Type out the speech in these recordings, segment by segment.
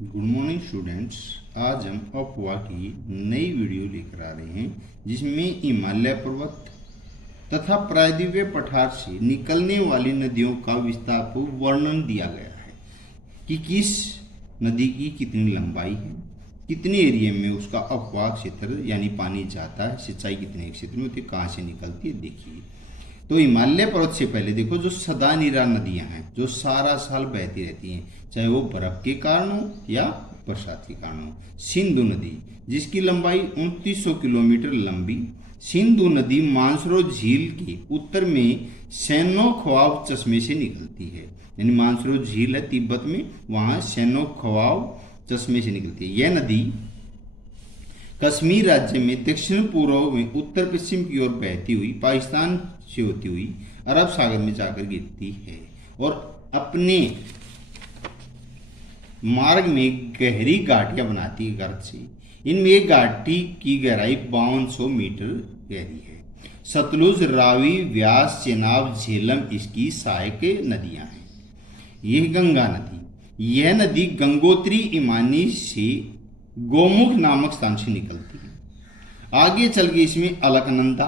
Good morning students. आज हम अफवाह की नई वीडियो लेकर आ रहे हैं जिसमें हिमालय पर्वत तथा प्रायद्वीपीय पठार से निकलने वाली नदियों का विस्तारपूर्वक वर्णन दिया गया है कि किस नदी की कितनी लंबाई है, कितने एरिया में उसका अपवाह क्षेत्र यानी पानी जाता है, सिंचाई कितने क्षेत्र में होती है, कहाँ से निकलती है। देखिए तो हिमालय पर्वत से पहले देखो जो सदानीरा नदियां हैं जो सारा साल बहती रहती हैं, चाहे वो बर्फ के कारण हो या बरसात के कारण हो। सिंधु नदी जिसकी लंबाई 2900 किलोमीटर लंबी, सिंधु नदी मानसरोवर झील के उत्तर में सैनो खवाव चश्मे से निकलती है। यानी मानसरोवर झील है तिब्बत में, वहां सैनो खवाव चश्मे से निकलती है। यह नदी कश्मीर राज्य में दक्षिण पूर्व में उत्तर पश्चिम की ओर बहती हुई पाकिस्तान से होती हुई अरब सागर में जाकर गिरती है और अपने मार्ग में गहरी घाटियां बनाती है गर्त से। इनमें एक घाटी की गहराई 5200 मीटर गहरी है। सतलुज, रावी, व्यास, चेनाब, झेलम इसकी सहायक नदियां हैं। यह गंगा नदी, यह नदी गंगोत्री इमानी से गोमुख नामक स्थान से निकलती है। आगे चल के इसमें अलकनंदा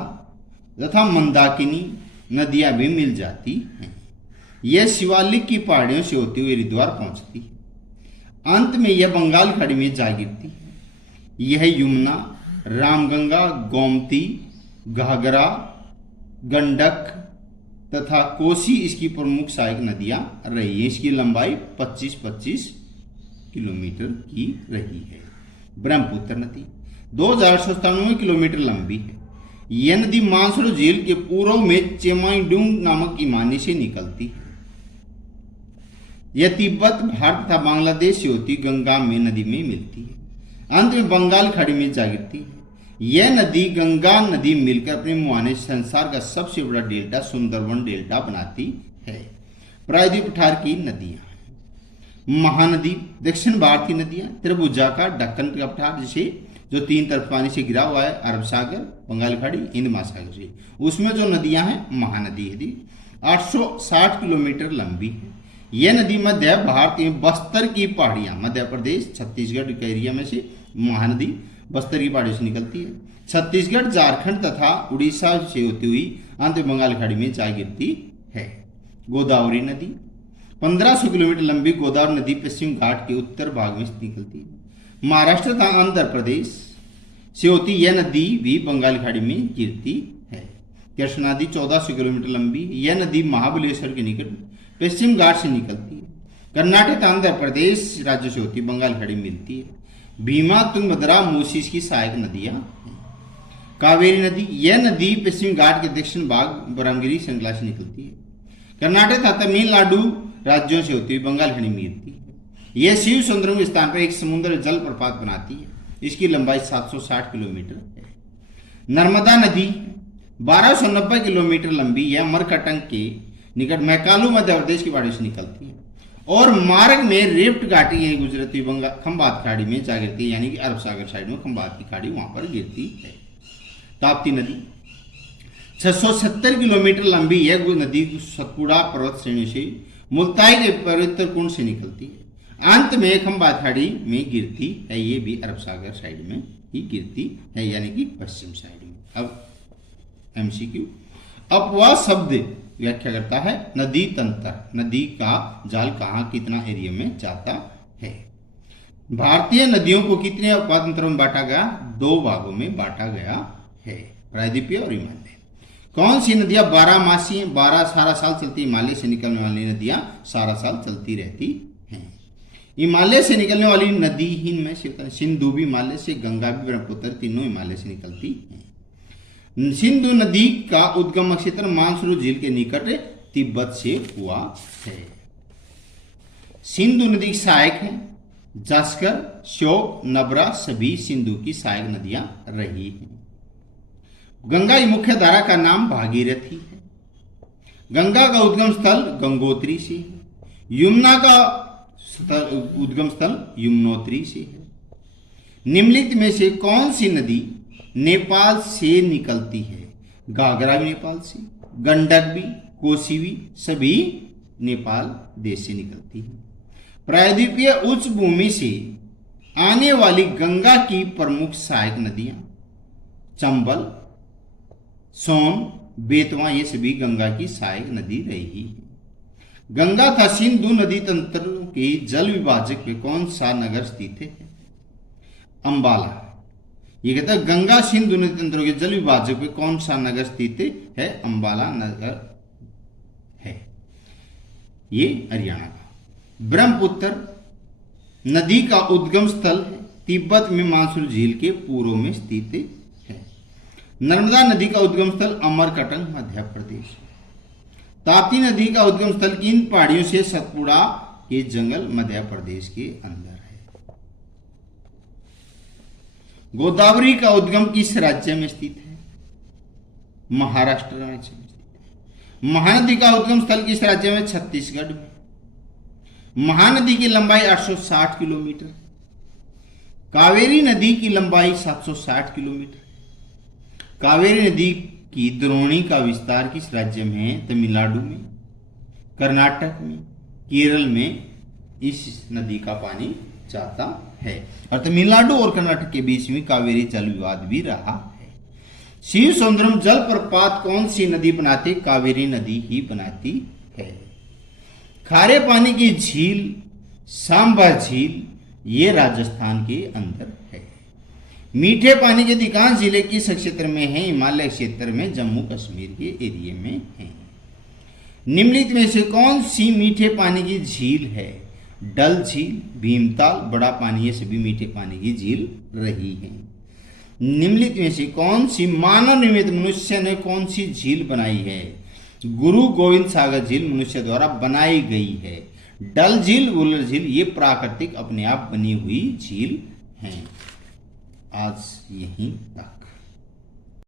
तथा मंदाकिनी नदियां भी मिल जाती हैं। यह शिवालिक की पहाड़ियों से होते हुए हरिद्वार पहुंचती है। अंत में यह बंगाल खाड़ी में जा गिरती है। यह यमुना, रामगंगा, गोमती, घाघरा, गंडक तथा कोसी इसकी प्रमुख सहायक नदियां रही है। इसकी लंबाई 25-25 किलोमीटर की रही है। ब्रह्मपुत्र नदी 2897 किलोमीटर लंबी है। यह नदी मानसरोवर झील के पूर्व में चेमाईडुंग नामक इमानी से निकलती है। यह तिब्बत, भारत तथा बांग्लादेश से होती गंगा में नदी में मिलती है। अंत में बंगाल खाड़ी में जा गिरती है। यह नदी गंगा नदी मिलकर अपने मुहाने संसार का सबसे बड़ा डेल्टा सुंदरवन डेल्टा बनाती है। प्रायद्वीप पठार की नदियां, महानदी दक्षिण भारतीय नदियां, त्रिभुजाकार दक्कन का पठार जिसे जो तीन तरफ पानी से घिरा हुआ है, अरब सागर, बंगाल खाड़ी, हिंद महासागर से, उसमें जो नदियां हैं महानदी है 860 किलोमीटर लंबी है। यह नदी मध्य भारत में बस्तर की पहाड़ियां, मध्य प्रदेश छत्तीसगढ़ के एरिया में से महानदी बस्तर की पहाड़ियों से निकलती है। छत्तीसगढ़, झारखंड तथा उड़ीसा से होती हुई अंत बंगाल खाड़ी में जा गिरती है। गोदावरी नदी 1500 किलोमीटर लंबी गोदावरी नदी पश्चिम घाट के उत्तर भाग में निकलती है। महाराष्ट्र तथा आंध्र प्रदेश से होती यह नदी भी बंगाल खाड़ी में गिरती है। कृष्णा नदी 1400 किलोमीटर लंबी, यह नदी महाबलेश्वर के निकट पश्चिम घाट से निकलती है। कर्नाटक आंध्र प्रदेश राज्य से होती बंगाल खाड़ी में मिलती है। भीमा, तुंगभद्रा, मूसी इसकी सहायक नदियां हैं। कावेरी नदी, यह नदी पश्चिम घाट के दक्षिण भाग ब्रह्मगिरी श्रृंखला से निकलती है। कर्नाटक तथा तमिलनाडु राज्यों से होती हुई बंगाल खाड़ी में गिरती है। यह शिव सुंदरम के स्थान पर एक समुद्र जल प्रपात बनाती है। इसकी लंबाई 760 किलोमीटर है। नर्मदा नदी 1290 किलोमीटर लंबी, यह मरकटंग के निकट मैकालू मध्य प्रदेश की पहाड़ी से निकलती है और मार्ग में रिफ्ट घाटी गुजरती हुई खंबात खाड़ी में जा गिरती है। यानी कि अरब सागर साइड में खंबात की खाड़ी वहां पर गिरती है। ताप्ती नदी 670 किलोमीटर लंबी, यह नदी सतपुड़ा पर्वत श्रेणी से मुल्ताई के पवित्र कुंड से निकलती है। अंत में खंबात खाड़ी में गिरती है। ये भी अरब सागर साइड में ही गिरती है, यानी कि पश्चिम साइड में। अब एमसीक्यू, अपवाह शब्द व्याख्या करता है नदी तंत्र, नदी का जाल कहाँ कितना एरिया में जाता है। भारतीय नदियों को कितने अपवाह तंत्रों में बांटा गया? 2 भागों में बांटा गया है, प्रायद्वीपीय और हिमालय। कौन सी नदियां 12 मासी हैं? 12 सारा साल चलती, हिमालय से निकलने वाली नदियां सारा साल चलती रहती हैं। हिमालय से निकलने वाली नदी इनमें से सिंधु भी हिमालय से, गंगा भी, ब्रह्मपुत्र तीनों हिमालय से निकलती हैं। सिंधु नदी का उद्गम क्षेत्र मानसरोवर झील के निकट तिब्बत से हुआ है। सिंधु नदी की सहायक है जास्कर, श्योक, नबरा सभी सिंधु की सहायक नदियां रही हैं। गंगा की मुख्य धारा का नाम भागीरथी है। गंगा का उद्गम स्थल गंगोत्री से है। यमुना का उद्गम स्थल यमुनोत्री से है। निम्नलिखित में से कौन सी नदी नेपाल से निकलती है? घाघरा भी नेपाल से, गंडक भी, कोसी भी, सभी नेपाल देश से निकलती है। प्रायद्वीपीय उच्च भूमि से आने वाली गंगा की प्रमुख सहायक नदियां चंबल, सोन, बेतवा ये सभी गंगा की सहायक नदी रही है। गंगा तथा सिंधु नदी तंत्र के जल विभाजक पे कौन सा नगर स्थित है? अंबाला। ये कहता है गंगा सिंधु नदी तंत्रों के जल विभाजक पे कौन सा नगर स्थित है? अंबाला नगर है, ये हरियाणा का। ब्रह्मपुत्र नदी का उद्गम स्थल है, तिब्बत में मानसूर झील के पूर्व में स्थित है। नर्मदा नदी का उद्गम स्थल अमरकंटक मध्य प्रदेश। ताप्ती नदी का उद्गम स्थल किन पहाड़ियों से? सतपुड़ा के जंगल मध्य प्रदेश के अंदर है। गोदावरी का उद्गम किस राज्य में स्थित है? महाराष्ट्र राज्य में स्थित है। महानदी का उद्गम स्थल किस राज्य में? छत्तीसगढ़ में। महानदी की लंबाई 860 किलोमीटर, कावेरी नदी की लंबाई 760 किलोमीटर। कावेरी नदी की द्रोणी का विस्तार किस राज्य में है? तमिलनाडु में, कर्नाटक में, केरल में इस नदी का पानी जाता है और तमिलनाडु और कर्नाटक के बीच में कावेरी जल विवाद भी रहा है। शिव सुंदरम जलप्रपात कौन सी नदी बनाती? कावेरी नदी ही बनाती है। खारे पानी की झील सांबा झील ये राजस्थान के अंदर है। मीठे पानी के अधिकांश जिले किस क्षेत्र में है? हिमालय क्षेत्र में, जम्मू कश्मीर के एरिया में है। निम्नलिखित में से कौन सी मीठे पानी की झील है? डल झील, भीमताल, बड़ा पानी ये सभी मीठे पानी की झील रही है। निम्नलिखित में से कौन सी मानव निर्मित मनुष्य ने कौन सी झील बनाई है? गुरु गोविंद सागर झील मनुष्य द्वारा बनाई गई है। डल झील, वुलर झील ये प्राकृतिक अपने आप बनी हुई झील हैं। आज यहीं तक।